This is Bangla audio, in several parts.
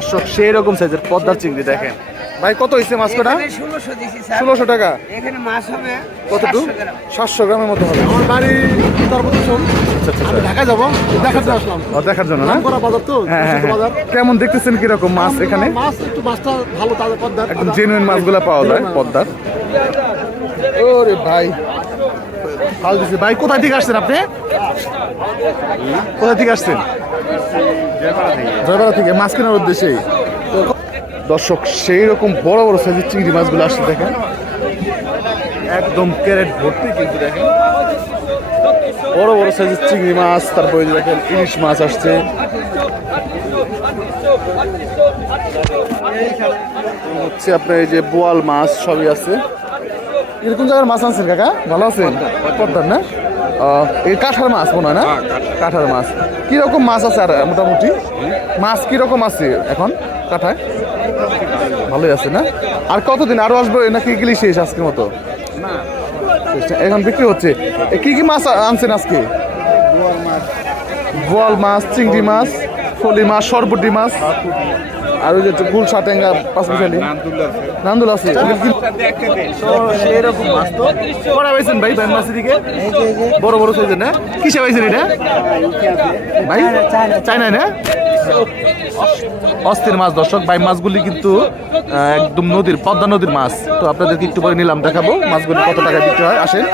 দর্শক সেই রকম সাইজের পদ্মার চিংড়ি দেখেন। ভাই কত হয়েছে মাছ কটা ষোলোশো টাকা। এখানে মাছ হবে কতটুকু সাতশো গ্রামের মতো হবে। আমার বাড়ি আচ্ছা আচ্ছা আচ্ছা। ঢাকা যাব। আসলাম। দেখার জন্য না? নাম করা বাজার তো হ্যাঁ হ্যাঁ বাজার হ্যাঁ। কেমন দেখতেছেন কীরকম মাছ এখানে? মাছ একটু মাছটা ভালো তাজা পদ্মার। একদম জেনুইন মাছগুলো পাওয়া যায় পদ্মার। ওরে ভাই। দিছে। ভাই কোথায় থেকে আসছেন আপনি? কোথায় থেকে আসছেন? জয়পাড়া থেকে মাছ কেনার উদ্দেশ্যেই। তো দর্শক সেই রকম বড় বড় সাইজের চিংড়ি মাছগুলো আসছে দেখেন। একদম ক্যারেট ভর্তি কিন্তু দেখেন। বড় বড় সাইজের চিংড়ি মাছ তারপরে দেখেন ইলিশ মাছ আসছে। হচ্ছে আপনার এই যে বোয়াল মাছ সবই আছে। এরকম জায়গার মাছ আনছেন কাকা? ভালো আছেন? পদ্মার না? এই কাঠার মাছ মনে হয় না? কাঠার মাছ। কীরকম মাছ আছে আর মোটামুটি? মাছ কীরকম আছে এখন কাঠায় ভালোই আছে না? আর কতদিন? আরও আসবে নাকি গেলি শেষ আজকের মতো? এখন বিক্রি হচ্ছে। কি কি মাছ আনছেন আজকে? বোয়াল মাছ। চিংড়ি মাছ ফলি মাছ সরবটি মাছ। আর ওই যে গুল সাটেঙ্গা পাঁচ মিশালি নান্দুল আছে। ভাই ভাই মাছের দিকে বড় বড় সাইজের না? কিসে পাইছেন এটা? ভাই? চায়না না? অস্থির মাছ, দর্শক। ভাই, মাছগুলি কিন্তু একদম নদীর, পদ্মা নদীর মাছ। তো আপনাদেরকে একটু পরে নিলাম, দেখাবো মাছগুলি কত টাকা বিক্রি হয়। আসেন,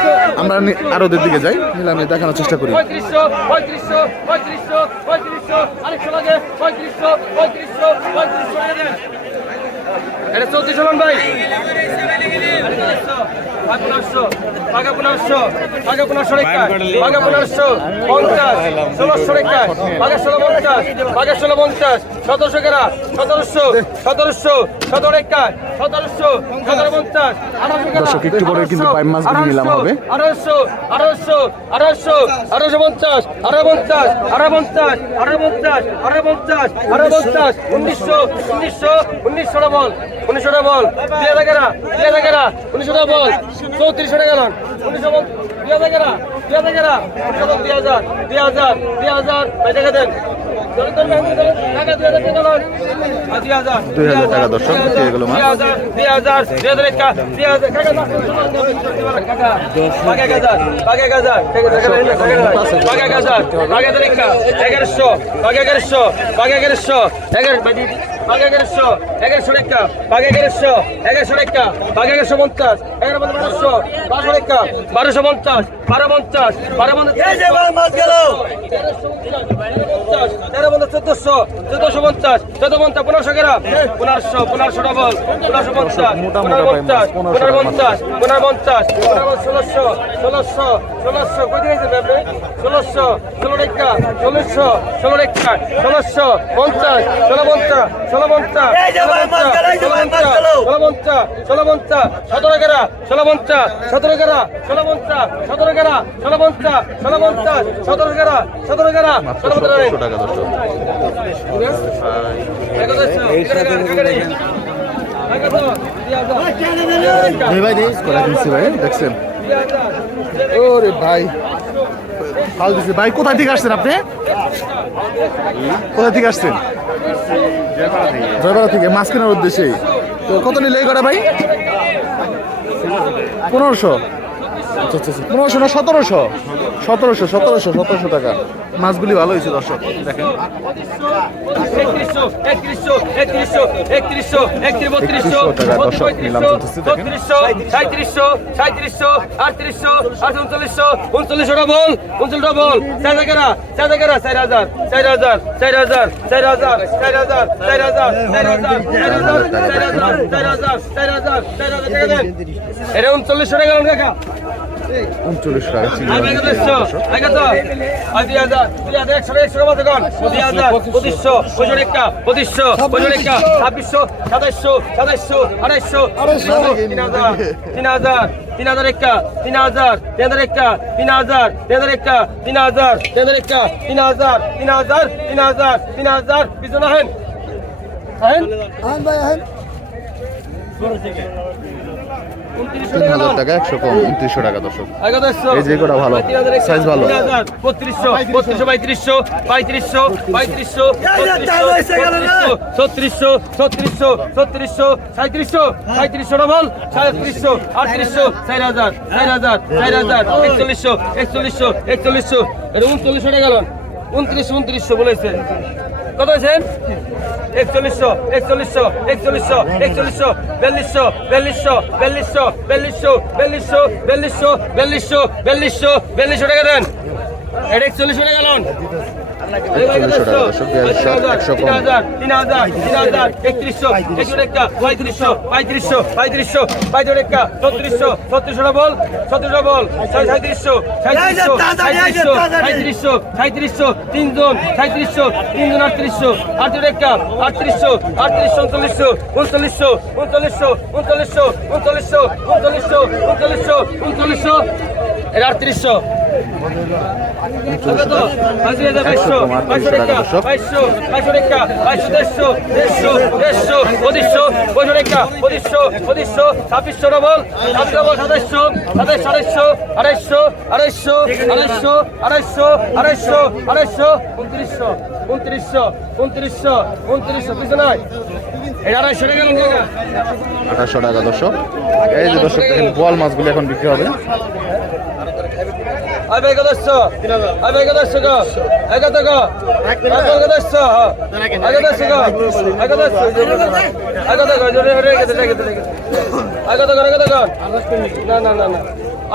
আমরা আরোদের দিকে যাই। নিলামে দেখানোর চেষ্টা করি। চৌত্রিশশো ভাই। পনেরোশো আগে পনেরোশো আগে পনেরোশো রেখা আগে পনেরোশো পঞ্চাশ ষোলোশো রেখা আগে ষোলো পঞ্চাশ আগে ষোলো পঞ্চাশ সতেরোশো কেরা সতেরোশো সতেরোশো সতেরো রেখা সতেরোশো সতেরো পঞ্চাশ দর্শক, একটু পরে কিন্তু পাইপ মাছগুলো নিলাম হবে। আঠারোশো আঠারোশো আঠারোশো আঠারোশো পঞ্চাশ আঠারো পঞ্চাশ আঠারো পঞ্চাশ আঠারো পঞ্চাশ আঠারো পঞ্চাশ আঠারো পঞ্চাশ উনিশশো উনিশশো উনিশশো বল উনিশশো বল দুই হাজার কেনা দুই হাজার কেনা উনিশশো বল চৌত্রিশশো টাকা লন উনিশশো দুই হাজার কেনা দুই হাজার কেনা উনিশশো দুই হাজার দুই হাজার দুই হাজার ভাই দেন দুই হাজার এগারোশো এগারোশো এগারোশো এগারোশো এগারো বারোশো পঞ্চাশ। বারো পঞ্চাশ বারো পঞ্চাশ। তেরো পঞ্চাশ চোদ্দশো চোদ্দশো পঞ্চাশ চোদ্দ পঞ্চাশ পনেরোশো গ্রাম পনেরোশো পনেরোশো ডবল পনেরোশো পঞ্চাশ পনেরো পঞ্চাশ পনেরো পঞ্চাশ পনেরো পঞ্চাশ ষোলোশো ষোলোশো ষোলোশো কই দিয়েছেন আপনি ষোলোশো ষোলো রেখা ষোলোশো ষোলো রেখা ষোলোশো পঞ্চাশ ষোলো পঞ্চাশ ষোলো পঞ্চাশ ষোলো পঞ্চাশ ষোলো পঞ্চাশ সতেরো গেরা ষোলো পঞ্চাশ সতেরো গেরা ষোলো পঞ্চাশ সতেরো গেরা ষোলো পঞ্চাশ ষোলো পঞ্চাশ সতেরো গেরা সতেরো গেরা মাত্র ষোলো পঞ্চাশ সতেরোশো টাকা ভাই ভাই দেই করে দিচ্ছি ভাই দেখছেন? ওরে ভাই। হাল দিছে। ভাই কোথায় থেকে আসছেন আপনি? কোথায় থেকে আসছেন? জয়পাড়া থেকে মাছ কেনার উদ্দেশ্যেই। তো কত নিলে করা ভাই? পনেরোশো। আচ্ছা আচ্ছা পনেরোশো না সতেরোশো সতেরোশো সতেরোশো সতেরোশো টাকা মাছগুলি ভালো হয়েছে দর্শক দেখেন এটা উনচল্লিশশো টাকা রাখা উনচল্লিশ টাকা ছাব্বিশশো সাতাইশশো সাতাইশশো আড়াইশো তিন হাজার তিন হাজার তিন হাজার একটা তিন হাজার তিন হাজার একটা তিন হাজার তিন হাজার একটা তিন হাজার তিন হাজার একটা তিন হাজার তিন হাজার তিন হাজার তিন হাজার পিছনে আহেন আহেন আহেন ভাই আহেন তিন হাজার টাকা একশো কম উনত্রিশশো টাকা দর্শক। এই যে এগুলো ভালো, size ভালো। বত্রিশশো বত্রিশশো পঁয়ত্রিশশো পঁয়ত্রিশশো পঁয়ত্রিশশো ছত্রিশশো ছত্রিশশো ছত্রিশশো সাঁত্রিশশো সাঁত্রিশশো ডবল সাঁত্রিশশো আটত্রিশশো চার হাজার চার হাজার চার হাজার একচল্লিশশো একচল্লিশশো একচল্লিশশো উনচল্লিশশো টাকা গেল উনত্রিশশো উনত্রিশশো বলেছে। কত আছেন একচল্লিশশো একচল্লিশশো একচল্লিশশো একচল্লিশশো, বিয়াল্লিশশো বিয়াল্লিশশো বিয়াল্লিশশো বিয়াল্লিশশো বিয়াল্লিশশো বিয়াল্লিশশো বিয়াল্লিশশো বিয়াল্লিশশো বিয়াল্লিশশো টাকা দেন। এটা একচল্লিশশো টাকা গেলন তিন হাজার তিন হাজার একত্রিশশো একশো একটা পঁয়ত্রিশশো পঁয়ত্রিশশো পঁয়ত্রিশশো পঁয়ত্রিশ একটা ছত্রিশশো ছত্রিশশো বল ছত্রিশশো বল সাঁত্রিশশো সাঁত্রিশশো সাঁত্রিশশো সাঁত্রিশশো সাঁত্রিশশো তিনজন সাঁত্রিশশো তিনজন আটত্রিশশো আটত্রিশ একটা আটত্রিশশো আটত্রিশশো উনচল্লিশশো উনচল্লিশশো উনচল্লিশশো উনচল্লিশশো উনচল্লিশশো উনচল্লিশশো উনচল্লিশশো উনচল্লিশশো এটা আটত্রিশশো ছাব্বিশশো টাকা দর্শক। এই যে দর্শক বল মাছগুলি এখন বিক্রি হবে। একাদশশো আবে একাদশশো গো একাদ গো একাদশশো একাদশশো গো একাদশশো একাদ গো জোরে জোরে একাদ একাদ একাদ গো একাদ গো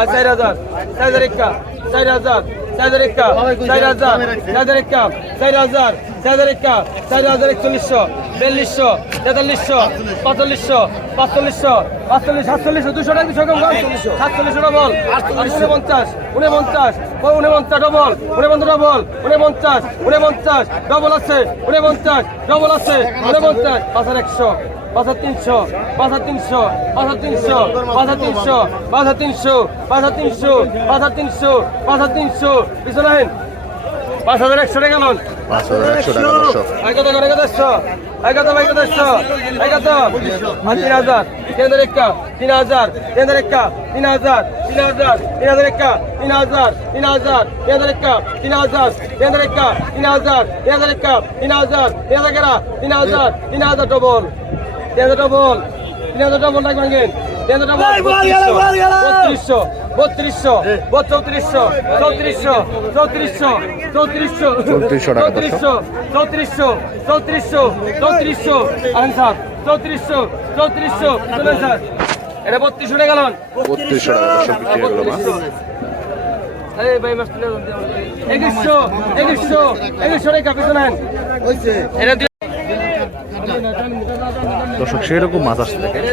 চার হাজার চার হাজার একা চার হাজার চার হাজার একা চার হাজার চার হাজার একা চার হাজার একচল্লিশশো বিয়াল্লিশশো তেতাল্লিশশো পাঁচচল্লিশশো পাঁচচল্লিশশো পাঁচচল্লিশ, সাতচল্লিশশো, দুশো টাকা দুশো কম সাতচল্লিশশো ডবল উনপঞ্চাশ উনপঞ্চাশ উনপঞ্চাশ ডবল উনপঞ্চাশ ডবল উনপঞ্চাশ উনপঞ্চাশ ডবল আছে, উনপঞ্চাশ ডবল আছে, উনপঞ্চাশ পাঁচ হাজার একশো পাঁচ হাজার তিনশো পাঁচ হাজার তিনশো পাঁচ হাজার তিনশো পাঁচ হাজার পাঁচ হাজার তিনশো পাঁচ হাজার তিনশো পাঁচ হাজার তিনশো পাঁচ হাজার তিনশো, পিছনে পাঁচ হাজার একশো টাকা লোন। পাঁচ হাজার একশো টাকা দর্শক তিন হাজার তিন হাজার তিন হাজার তিন হাজার তিন হাজার তিন হাজার তিন হাজার একা তিন হাজার তিন হাজার তিন হাজার তিন হাজার তিন হাজার তিন হাজার তিন হাজার তিন হাজার তিন হাজার একা তিন হাজার তিন হাজার ডবল তিন হাজার ডবল তিন হাজার ডবল রাখবেন তিন হাজার ডবল বত্রিশশো বত্রিশশো চৌত্রিশশো চৌত্রিশশো চৌত্রিশশো চৌত্রিশশো চৌত্রিশশো। চৌত্রিশশো চৌত্রিশশো চৌত্রিশশো। চৌত্রিশশো আনসার চৌত্রিশশো চৌত্রিশশো। চলে স্যার এটা বত্রিশশো টাকা গেলেন বত্রিশশো টাকা এই ভাই মাস তুলে একুশশো একুশশো একুশশো টাকা পিছনে এটা দর্শক সেরকম মাছ আসছে দেখেন।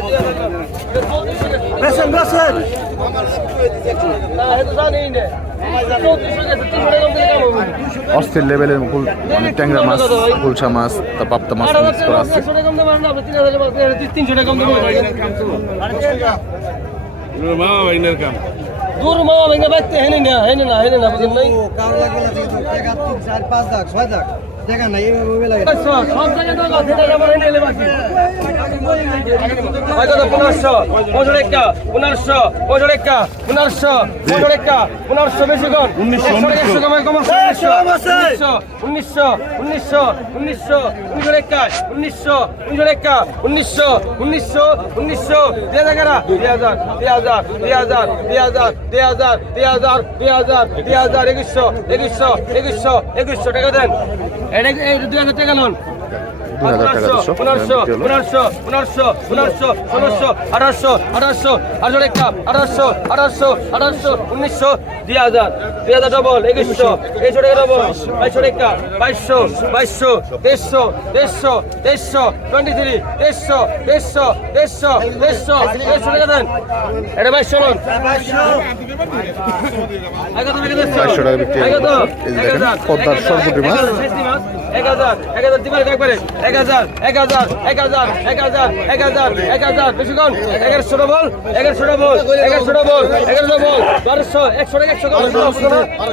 অস্থির লেভেলের ফুল মানে ট্যাংরা মাছ ফুলসা মাছ তা পাপ্তা মাছ মিক্স করা আছে মামা ভাইনার কাম দূর মামা ভাইনা বাইতে হেনে না হেনে না হেনে না বুঝলেন নাই? কার লাগবে না 3 4 5 দাগ 6 দাগ। দেখা নাই এইভাবে লাগে। সব জায়গায় পনেরোশো পনেরোশো বেশি কম উনিশশো উনিশশো উনিশশো উনিশশো উনিশশো উনিশশো উনিশশো একা উনিশশো উনিশশো একা উনিশশো উনিশশো উনিশশো দুই হাজার এগারো দুই হাজার দুই হাজার দুই হাজার দুই হাজার দুই হাজার দুই হাজার দুই হাজার একুশশো একুশশো একুশশো একুশশো টাকা দেন। এটা দুই হাজার টাকা লোন। দুই হাজার টাকা পনেরোশো বিক্রি হলো। পনেরোশো পনেরোশো পনেরোশো ষোলোশো আঠারোশো আঠারোশো আঠারো একটা আঠারোশো আঠারোশো আঠারোশো উনিশশো দুই হাজার দুই হাজার ডবল একুশশো একুশশো টাকা ডবল বাইশশো টাকা বাইশশো বাইশশো তেইশশো তেইশশো তেইশশো টোয়েন্টি থ্রি তেইশশো তেইশশো তেইশশো তেইশশো তেইশশো টাকা দেন। এটা বাইশশো লোন বাইশশো টাকা বিক্রি পদ্মার সরপুটি মাছ। এক হাজার এক হাজার দিবার একবারে এক হাজার এক হাজার এক হাজার এক হাজার এক হাজার এক হাজার। এগারোশো বল এগারোশো বল এগারোশো বল এগারোশো বল বারোশো একশো টাকা একশো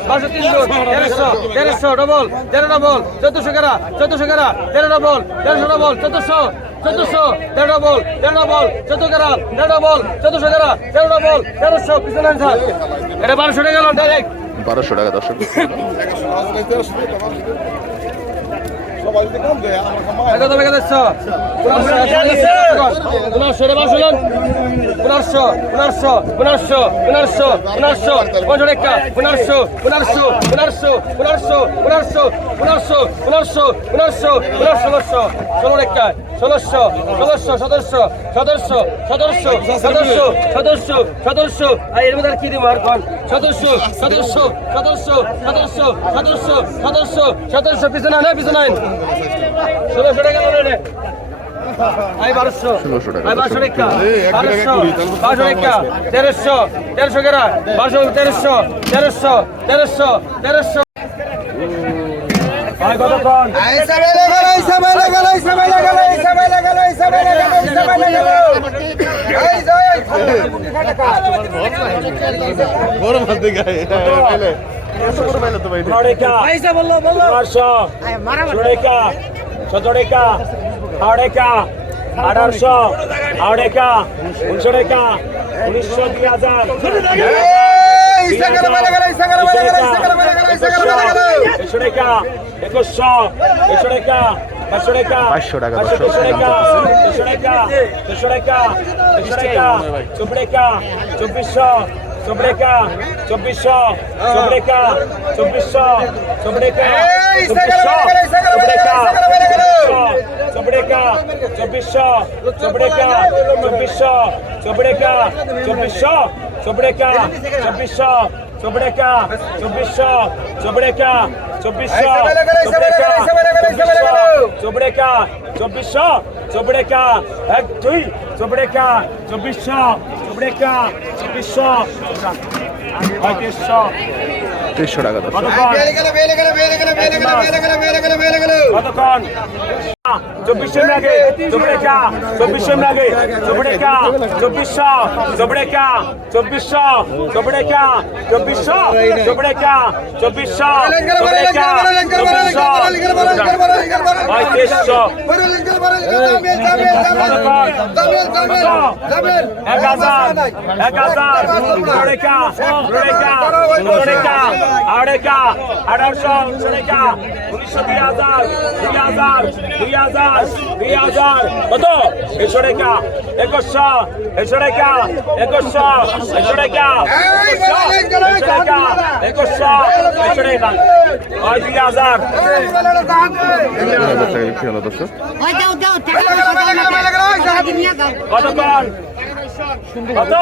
বারোশো তিনশো তেরোশো তেরোশো ডবল তেরো ডবল চোদ্দশো কারা চোদ্দশো কারা তেরো ডবল তেরোশো ডবল চোদ্দশো চোদ্দশো তেরো বল তেরো বল চোদ্দ গ্রাম তেরো বল চোদ্দশো গ্রাম তেরো বল তেরোশো পিছনে আনসার এটা বারোশো টাকা গেল ডাইরেক্ট বারোশো টাকা দর্শক। সদস্য সদস্য সদস্য সদস্য সদস্য আর এর মধ্যে কি দিব আর কোন? সদস্য সদস্য সদস্য সদস্য সদস্য সদস্য সদস্য পিছনে আনে পিছনে আইন। ষোলোশো টাকা আনে তেরোশো তেরোশো গেরা বারোশো তেরোশো তেরোশো তেরোশো গরম হাতে গায়ে পেলে আঠারোশো আড়েকা উনশো টাকা উনিশশো দুই হাজার একুশশো একুশশো টাকা বাইশশো টাকা। দর্শক চব্বিশশো চব্রেকা চব্বিশশো চব্রেকা চব্বিশশো চব্রেকা চব্বিশশো চব্রেকা চব্রেকা চব্বিশশো চব্রেকা চব্বিশশো চব্রেকা চব্বিশশো চব্রেকা চব্বিশশো চোপড়েকা চব্বিশশো চোপড়েকা চব্বিশশো চোপড়েকা চব্বিশশো চোপড়েকা চব্বিশশো চোপড়েকা এক দুই চোপড়েকা চব্বিশশো চোপড়েকা চব্বিশশো পঁয়ত্রিশশো তেত্রিশশো টাকা দশ চব্বিশশো লাগে চব্বিশা চব্বিশশো লাগে চবড়েকা চব্বিশশো চবড়েকা চব্বিশশো চবড়েকা চব্বিশশো চবড়েকা চব্বিশশো চবড়েকা চব্বিশশো পঁয়ত্রিশশো এক হাজার এক হাজার চবড়েকা চবড়েকা চবড়েকা আড়াইটা আঠারোশো ষোলোটা উনিশশো দুই হাজার দুই হাজার দুই হাজার দুই হাজার কত একশো টাকা একুশশো একশো টাকা একুশশো একশো টাকা একশো টাকা একুশশো একশো টাকা দুই হাজার কতক্ষণ কত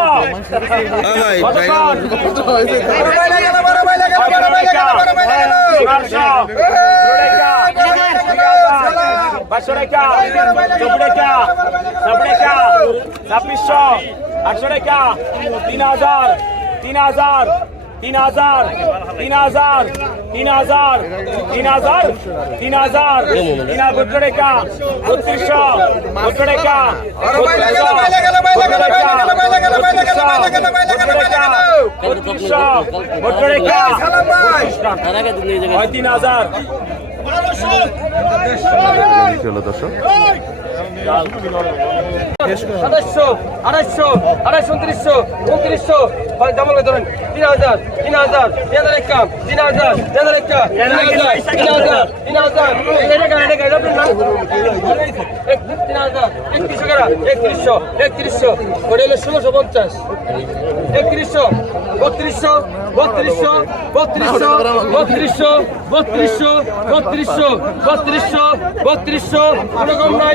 বাসরেকা চবরেকা চবরেকা ছাব্বিশশো আটশো রেখা তিন হাজার তিন হাজার তিন হাজার তিন হাজার তিন হাজার তিন হাজার তিন হাজার। তিন হাজার টাকা বত্রিশশো বত্র টাকা তিন হাজার। বিক্রি দর্শক। সাতাশশো আড়াইশো আড়াইশো, উনত্রিশশো উনত্রিশশো জামাল ধরেন। তিন হাজার তিন হাজার তিন হাজার একটা, তিন হাজার তিন হাজার তিন হাজার তিন হাজার তিন হাজার। তিন হাজার একত্রিশশো কেনা একত্রিশশো একত্রিশশো ওটা হলো ষোলোশো পঞ্চাশ। একত্রিশশো বত্রিশশো বত্রিশশো বত্রিশশো বত্রিশশো বত্রিশশো বত্রিশশো বত্রিশশো বত্রিশশো কোনো কম নাই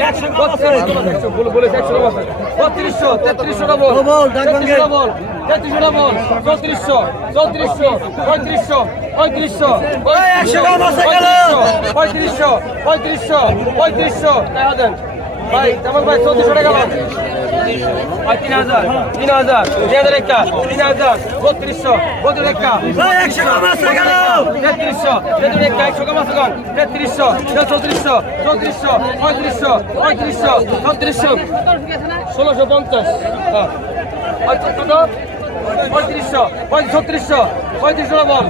বত্রিশশো তেত্রিশশো ডবল তেত্রিশশো ডবল তেত্রিশশো ডবল চৌত্রিশশো চৌত্রিশশো পঁয়ত্রিশশো পঁয়ত্রিশশো পঁয়ত্রিশশো পঁয়ত্রিশশো পঁয়ত্রিশশো টাকা দেন ভাই তামাক ভাই চৌত্রিশশো টাকা তিন হাজার তিন হাজার দুই হাজার একটা তিন হাজার বত্রিশশো বত্রিশ একটা। তেত্রিশশো তেত্রিশ একটা একশো কম আছে কম তেত্রিশশো চৌত্রিশশো চৌত্রিশশো পঁয়ত্রিশশো পঁয়ত্রিশশো ছত্রিশশো ষোলোশো পঞ্চাশ। হ্যাঁ। আচ্ছা কত? পঁয়ত্রিশশো ছত্রিশশো পঁয়ত্রিশশো বল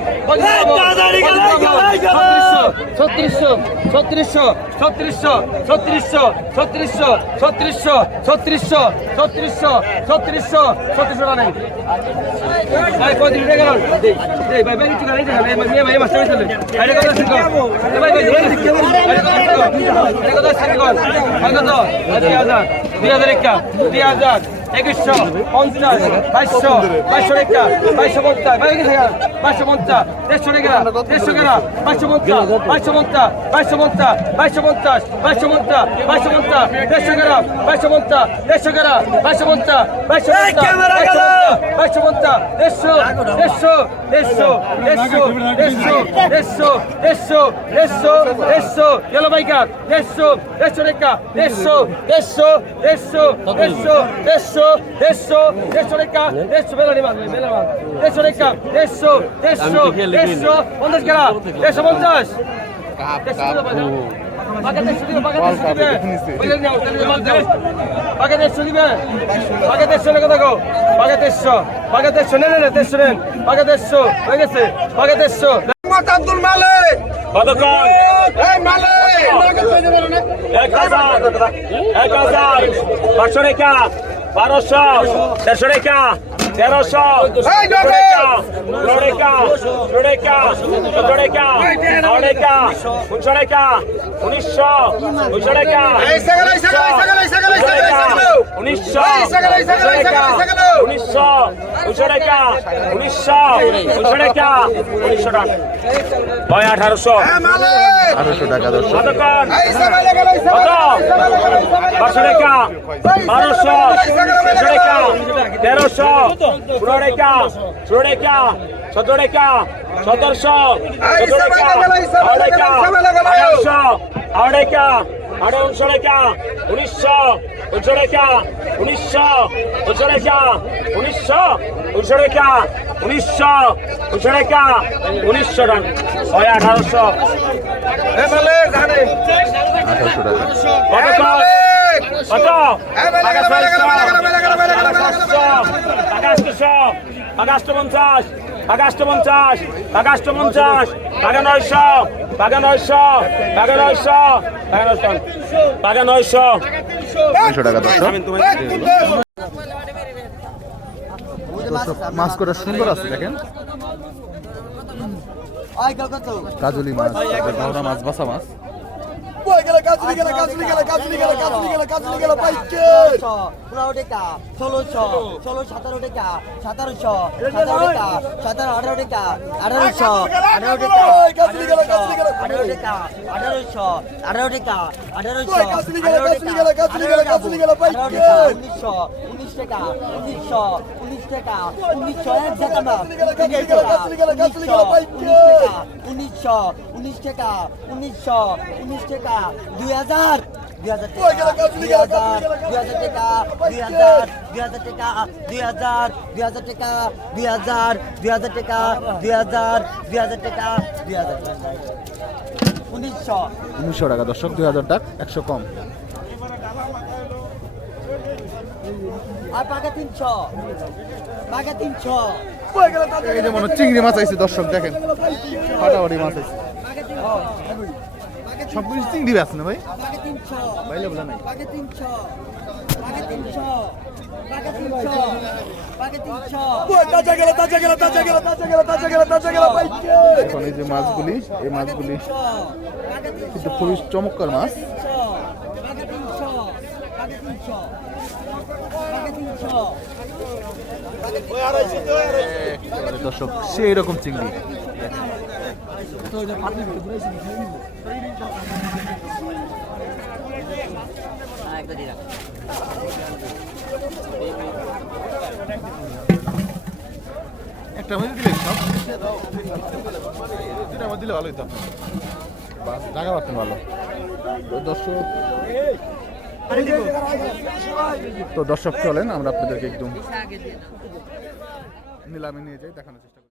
ছত্রিশশো ছত্রিশশো ছত্রিশশো ছত্রিশশো ছত্রিশশো ছত্রিশশো ছত্রিশশো ছত্রিশশো ছত্রিশশো ছত্রিশশো ছত্রিশশো রানে ভাই পঁয়ত্রিশ টাকা গেল ভাই ভাই ভাই কিছু গাড়ি দেখা ভাই ভাই ভাই মাস্টার চলে আরে কত শিখো ভাই ভাই আরে শিখো ভাই কত দুই হাজার একটা দুই হাজার একুশশো পঞ্চাশ বাইশশো বাইশশো টাকা বাইশশো পঞ্চাশ বাইশশো পঞ্চাশ দেড়শো টাকা দেড়শো টাকা বাইশশো পঞ্চাশ বাইশশো পঞ্চাশ বাইশশো পঞ্চাশ বাইশশো পঞ্চাশ বাইশশো পঞ্চাশ বাইশশো পঞ্চাশ দেড়শো টাকা বাইশশো পঞ্চাশ দেড়শো টাকা বাইশশো পঞ্চাশ বাইশশো বাইশশো পঞ্চাশ দেড়শো দেড়শো দেড়শো দেড়শো দেড়শো দেড়শো দেড়শো দেড়শো দেড়শো গেলো বাইকার দেড়শো দেড়শো টাকা দেড়শো দেড়শো দেড়শো দেড়শো দেড়শো adesso, adesso, adesso Lecca, adesso bella le mani, bella rimane. Adesso Lecca, adesso, adesso, adesso, quanto scherà? Adesso Montas. Cap, cap. Paga adesso di paga adesso di Voglio andiamo, te ne Montas. Paga adesso di Paga adesso le cosa Paga adesso. Paga adesso, ne ne adesso ne. Paga adesso, ragazzi, paga adesso. Mata Abdul Malik. কতক্ষণ এক হাজার এক হাজার পাঁচশো রেখা বারোশো দেড়শো রেখা তেরোশো উনিশশো উনিশশো উনিশশো উনিশশো দুশো টাকা উনিশশো দুশো টাকা উনিশশো টাকা। ভাই আঠারোশো। আঠারোশো টাকা দশ কতক্ষণ? কত বারোশো টাকা বারোশো তেরোশো টাকা তেরোশো ষোলো টাকা ষোলো টাকা সতেরো টাকা সতেরোশো সতেরো টাকা আরে উনিশশো রেখা উনিশশো উনিশশো রেখা উনিশশো উনিশশো রেখা উনিশশো উনিশশো রেখা উনিশশো উনিশশো রেখা উনিশশো রান ছয় আঠারোশো কত কত টাকা ছয়শো টাকা সাতশো টাকা আটশো আগাষ্ট পঞ্চাশ আগাষ্ট পঞ্চাশ আগাষ্ট পঞ্চাশ বাগা নয়শো বাগা নয়শো বাগা নয়শ বাগা নয়শো বাগা নয়শো। মাছ করা সুন্দর আছে দেখেন। কাজলি মাছ মাছ বাসা মাছ। boy, gala kazuli, gala kazuli, gala kazuli, gala kazuli, gala kazuli, gala paike. পনেরো টাকা ষোলোশো ষোলো সতেরো টাকা সতেরোশো সতেরো টাকা সতেরো আঠারো টাকা আঠারোশো আঠারো টাকা আঠারো টাকা আঠারোশো আঠারো টাকা আঠারোশো আঠারো টাকা আঠারো টাকা উনিশশো উনিশ টাকা উনিশশো উনিশ টাকা উনিশশো এক টাকা না। উনিশশো উনিশ উনিশশো উনিশ দুই হাজার দুই হাজার দুই হাজার দুই কাজলি হাজার টাকা দুই হাজার দুই হাজার টাকা দুই হাজার দুই হাজার টাকা দুই হাজার দুই হাজার টাকা দুই হাজার টাকা দুই উনিশশো টাকা দর্শক দুই হাজার টাকা একশো কম এই যে মনে চিংড়ি মাছ আইছে দর্শক দেখেন। ফাটাফাটি মাছ আইছে। সব চিংড়ি আছে না ভাই? ভাই। লেবলা নাই এই মাছগুলি কিন্তু খুবই চমৎকার মাছ। দর্শক সেই রকম চিংড়ি। একটা মধ্যে দিলে সব দুটা মধ্যে দিলে ভালো হইতো বাস টাকা পাচ্ছেন ভালো। তো দর্শক তো দর্শক চলেন আমরা আপনাদেরকে একদম নিলামে নিয়ে যাই দেখানোর চেষ্টা